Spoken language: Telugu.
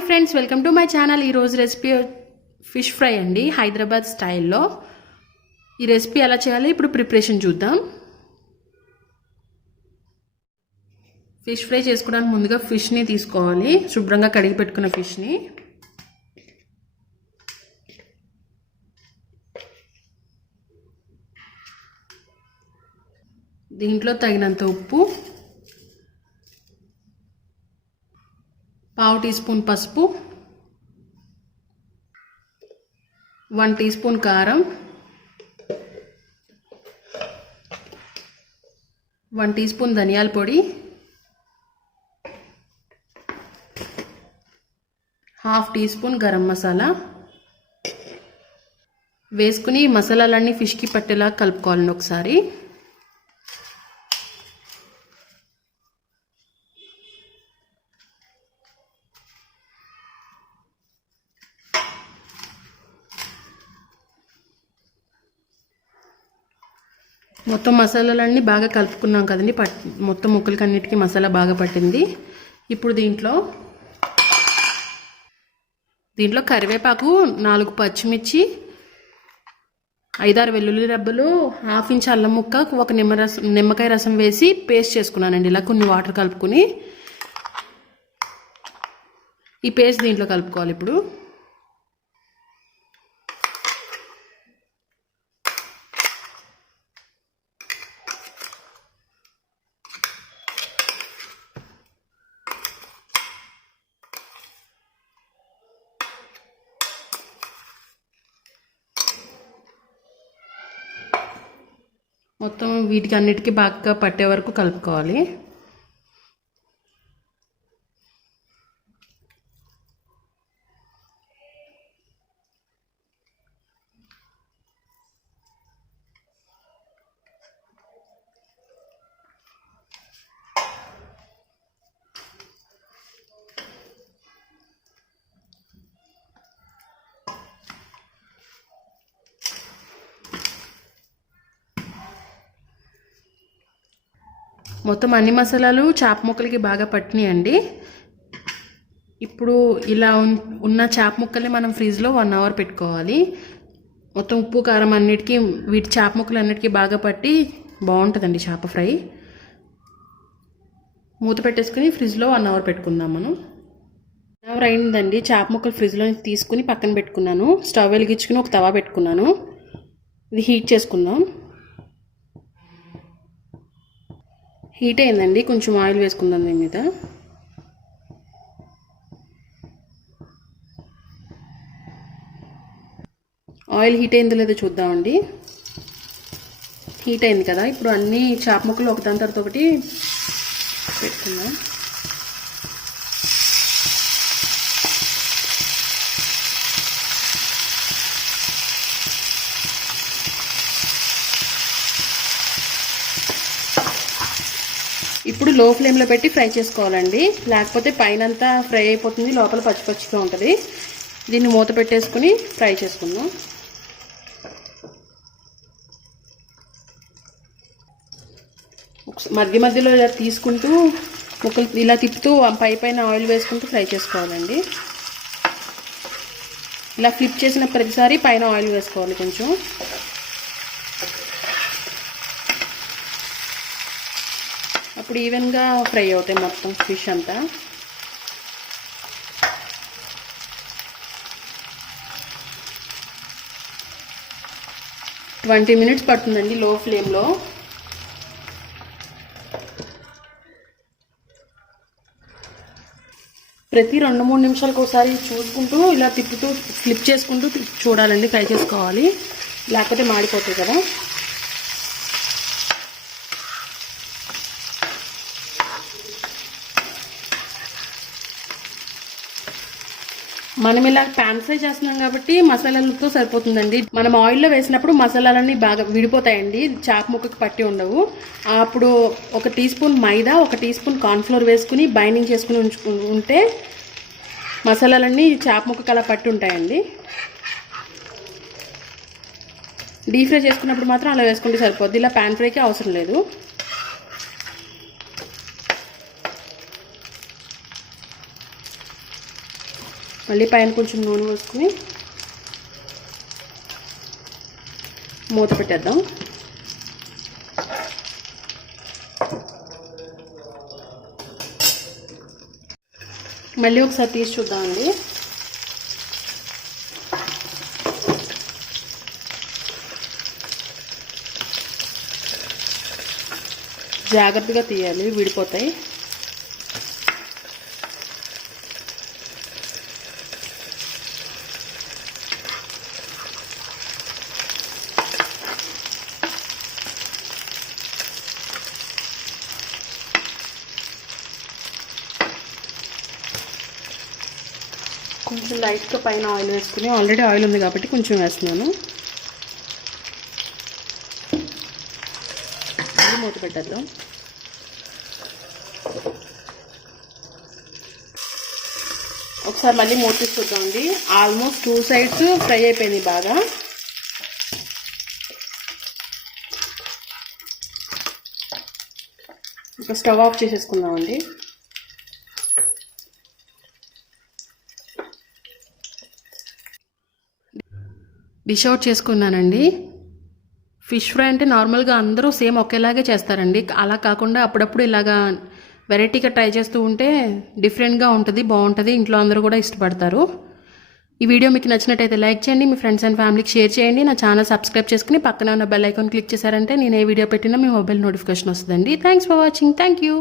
Hi friends, welcome to my channel. ఈరోజు రెసిపీ ఫిష్ ఫ్రై అండి, హైదరాబాద్ స్టైల్లో. ఈ రెసిపీ ఎలా చేయాలి ఇప్పుడు ప్రిపరేషన్ చూద్దాం. ఫిష్ ఫ్రై చేసుకోవడానికి ముందుగా ఫిష్ని తీసుకోవాలి. శుభ్రంగా కడిగి పెట్టుకున్న ఫిష్ని దీంట్లో తగినంత ఉప్పు, పావు టీ స్పూన్ పసుపు, 1 టీ స్పూన్ కారం, 1 టీ స్పూన్ ధనియాల పొడి, half teaspoon garam masala వేసుకుని మసాలాలన్నీ ఫిష్కి పట్టేలా కలుపుకోవాలండి. ఒకసారి మొత్తం మసాలాలన్నీ బాగా కలుపుకున్నాం కదండి. మొత్తం ముక్కలకి అన్నిటికీ మసాలా బాగా పట్టింది. ఇప్పుడు దీంట్లో కరివేపాకు, 4 పచ్చిమిర్చి, 5-6 వెల్లుల్లి రెబ్బలు, 1/2 ఇంచ్ అల్లం ముక్క, ఒక నిమ్మకాయ రసం వేసి పేస్ట్ చేసుకున్నానండి. ఇలా కొన్ని వాటర్ కలుపుకుని ఈ పేస్ట్ దీంట్లో కలుపుకోవాలి. ఇప్పుడు మొత్తం వీటికి అన్నిటికీ బాగా పట్టే వరకు కలుపుకోవాలి. మొత్తం అన్ని మసాలాలు చేప ముక్కలకి బాగా పట్టినాయండి. ఇప్పుడు ఇలా ఉన్న చేప ముక్కల్ని మనం ఫ్రిడ్జ్లో 1 అవర్ పెట్టుకోవాలి. మొత్తం ఉప్పు కారం అన్నిటికీ వీటి చేప ముక్కలు అన్నిటికీ బాగా పట్టి బాగుంటుందండి చేప ఫ్రై. మూత పెట్టేసుకుని ఫ్రిడ్జ్లో 1 అవర్ పెట్టుకుందాం మనం. 1 అవర్ అయిందండి. చేప ముక్కలు ఫ్రిడ్జ్లో తీసుకుని పక్కన పెట్టుకున్నాను. స్టవ్ వెలిగించుకుని ఒక తవా పెట్టుకున్నాను. ఇది హీట్ చేసుకుందాం. హీట్ అయిందండి. కొంచెం ఆయిల్ వేసుకుందాం దీని మీద. ఆయిల్ హీట్ అయిందో లేదో చూద్దామండి. హీట్ అయింది కదా. ఇప్పుడు అన్ని చేప ముక్కలు ఒకదాని తర్వాత ఒకటి పెట్టుకుందాం. ఇప్పుడు లో ఫ్లేమ్లో పెట్టి ఫ్రై చేసుకోవాలండి, లేకపోతే పైనంతా ఫ్రై అయిపోతుంది, లోపల పచ్చి పచ్చిగా ఉంటుంది. దీన్ని మూత పెట్టేసుకుని ఫ్రై చేసుకుందాం. మధ్య మధ్యలో ఇలా తీసుకుంటూ ముక్కలు ఇలా తిప్పుతూ పైన ఆయిల్ వేసుకుంటూ ఫ్రై చేసుకోవాలండి. ఇలా ఫ్లిప్ చేసిన ప్రతిసారి పైన ఆయిల్ వేసుకోవాలి కొంచెం. అప్పుడు ఈవెన్గా ఫ్రై అవుతాయి మొత్తం ఫిష్ అంతా. ట్వంటీ మినిట్స్ పడుతుందండి లో ఫ్లేమ్లో. ప్రతి 2-3 నిమిషాలకు ఒకసారి చూసుకుంటూ ఇలా తిప్పుతూ ఫ్లిప్ చేసుకుంటూ చూడాలండి, ఫ్రై చేసుకోవాలి, లేకపోతే మాడిపోతాయి కదా. మనం ఇలా ప్యాన్ ఫ్రై చేస్తున్నాం కాబట్టి మసాలాలతో సరిపోతుందండి. మనం ఆయిల్లో వేసినప్పుడు మసాలాలన్నీ బాగా విడిపోతాయండి, చేప ముక్కకి పట్టి ఉండవు. అప్పుడు 1 టీ స్పూన్ మైదా, 1 టీ స్పూన్ కార్న్ఫ్లోర్ వేసుకుని బైండింగ్ చేసుకుని ఉంటే మసాలాలన్నీ చేప ముక్కకి అలా పట్టి ఉంటాయండి. డీప్ ఫ్రై చేసుకున్నప్పుడు మాత్రం అలా వేసుకుంటే సరిపోద్ది. ఇలా ప్యాన్ ఫ్రైకి అవసరం లేదు. మళ్ళీ పైన కొంచెం నూనె పోసుకుని మూత పెట్టేద్దాం. మళ్ళీ ఒకసారి తీసి చూద్దామండి. జాగ్రత్తగా తీయాలి, విడిపోతాయి. కొంచెం లైట్గా పైన ఆయిల్ వేసుకుని, ఆల్రెడీ ఆయిల్ ఉంది కాబట్టి కొంచెం వేస్తున్నాను. మూత పెట్టేద్దాం. ఒకసారి మళ్ళీ మూత తీసి చూద్దామండి. ఆల్మోస్ట్ 2 సైడ్స్ ఫ్రై అయిపోయినాయి బాగా. ఇంకా స్టవ్ ఆఫ్ చేసేసుకుందామండి. డిష్ అవుట్ చేసుకున్నానండి. ఫిష్ ఫ్రై అంటే నార్మల్గా అందరూ సేమ్ ఒకేలాగే చేస్తారండి. అలా కాకుండా అప్పుడప్పుడు ఇలాగా వెరైటీగా ట్రై చేస్తూ ఉంటే డిఫరెంట్గా ఉంటుంది, బాగుంటుంది. ఇంట్లో అందరూ కూడా ఇష్టపడతారు. ఈ వీడియో మీకు నచ్చినట్టయితే లైక్ చేయండి, మీ ఫ్రెండ్స్ అండ్ ఫ్యామిలీకి షేర్ చేయండి. నా ఛానల్ సబ్స్క్రైబ్ చేసుకుని పక్కన ఉన్న బెల్ ఐకాన్ క్లిక్ చేశారంటే నేను ఏ వీడియో పెట్టినా మీ మొబైల్ నోటిఫికేషన్ వస్తుందండి. Thanks for watching. Thank you.